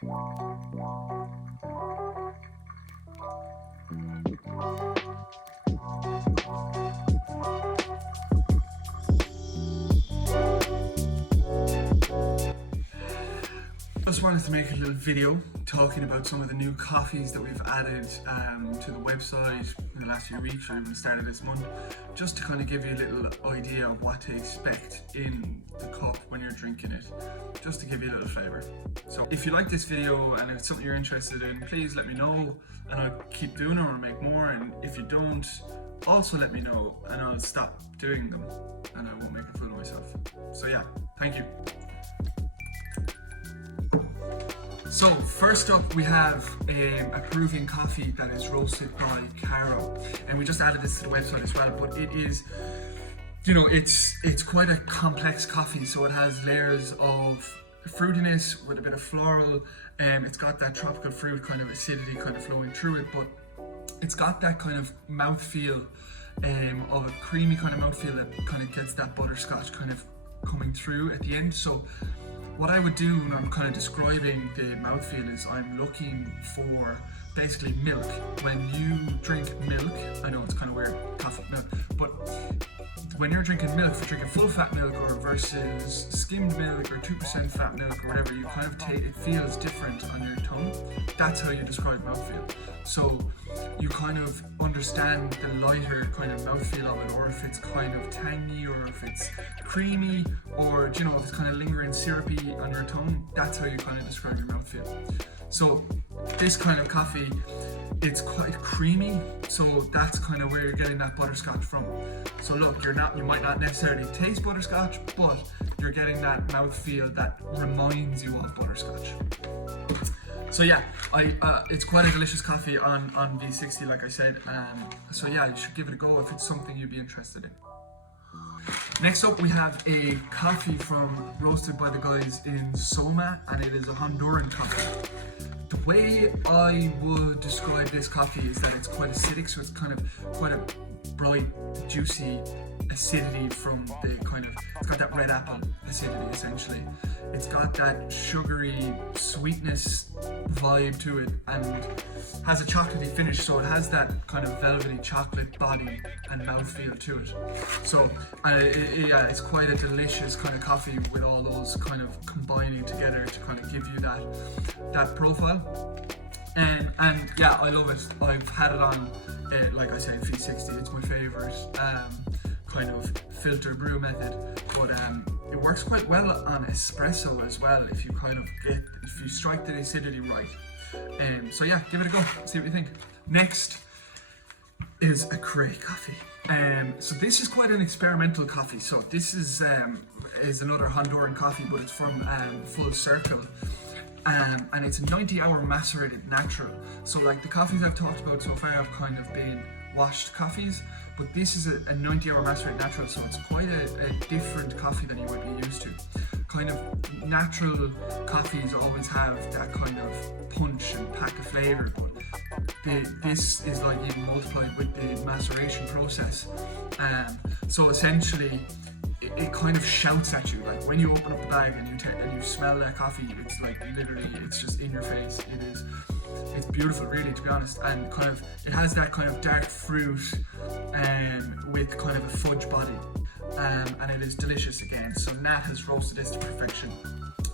Just wanted to make a little video talking about some of the new coffees that we've added to the website in the last few weeks or even the start of this month, just to kind of give you a little idea of what to expect in the cup when you're drinking it, just to give you a little flavour. So if you like this video and it's something you're interested in, please let me know and I'll keep doing it or make more, and if you don't, also let me know and I'll stop doing them and I won't make a fool of myself. So yeah, thank you. So first up we have a Peruvian coffee that is roasted by Caro, and we just added this to the website as well, but it is, you know, it's quite a complex coffee, so it has layers of fruitiness with a bit of floral, it's got that tropical fruit kind of acidity kind of flowing through it, but it's got that kind of mouthfeel of a creamy kind of mouthfeel that kind of gets that butterscotch kind of coming through at the end. So what I would do when I'm kind of describing the mouthfeel is I'm looking for basically milk. When you drink milk, I know it's kind of weird, coffee milk, but when you're drinking milk, if you're drinking full fat milk or versus skimmed milk or 2% fat milk or whatever, you kind of it feels different on your tongue. That's how you describe mouthfeel. So you kind of understand the lighter kind of mouthfeel of it, or if it's kind of tangy, or if it's creamy, or you know, if it's kind of lingering syrupy on your tongue. That's how you kind of describe your mouthfeel. So this kind of coffee, it's quite creamy, so that's kind of where you're getting that butterscotch from. So look, you might not necessarily taste butterscotch, but you're getting that mouthfeel that reminds you of butterscotch. So yeah, it's quite a delicious coffee on V60, like I said. So yeah, you should give it a go if it's something you'd be interested in. Next up, we have a coffee roasted by the guys in Soma, and it is a Honduran coffee. The way I would describe this coffee is that it's quite acidic, so it's kind of quite a bright, juicy acidity from the kind of, it's got that red apple acidity essentially. It's got that sugary sweetness vibe to it and has a chocolatey finish, so it has that kind of velvety chocolate body and mouthfeel to it. So yeah, it's quite a delicious kind of coffee with all those kind of combining together to kind of give you that profile. And yeah, I love it. I've had it on, like I said, V60. It's my favorite kind of filter brew method, but it works quite well on espresso as well if you strike the acidity right. So yeah, give it a go, see what you think. Next is a Cray coffee. So this is quite an experimental coffee. So this is another Honduran coffee, but it's from Full Circle. And it's a 90-hour macerated natural. So like the coffees I've talked about so far have kind of been washed coffees, but this is a 90-hour macerated natural, so it's quite a different coffee than you would be used to. Kind of natural coffees always have that kind of punch and pack of flavour, but this is like even multiplied with the maceration process. So essentially, it kind of shouts at you. Like when you open up the bag and you smell that coffee, it's like literally, it's just in your face. It's beautiful, really, to be honest, and kind of it has that kind of dark fruit with kind of a fudge body, and it is delicious again. So Nat has roasted this to perfection.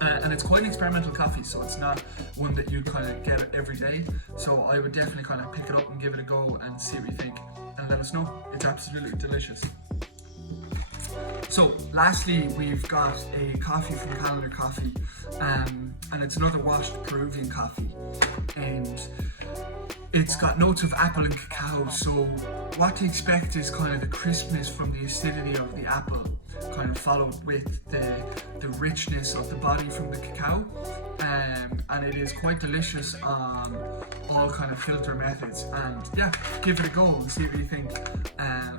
And it's quite an experimental coffee, so it's not one that you kind of get every day. So I would definitely kind of pick it up and give it a go and see what you think, and let us know. It's absolutely delicious. So lastly, we've got a coffee from Calendar Coffee, and it's another washed Peruvian coffee, and it's got notes of apple and cacao. So what to expect is kind of the crispness from the acidity of the apple, kind of followed with the richness of the body from the cacao, and it is quite delicious on all kind of filter methods. And yeah, give it a go and see what you think.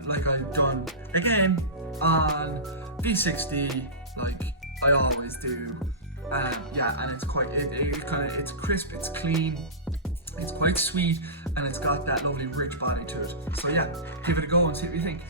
Like I've done again on V60, like I always do. Yeah, and it's quite it's crisp, it's clean, it's quite sweet, and it's got that lovely rich body to it. So yeah, give it a go and see what you think.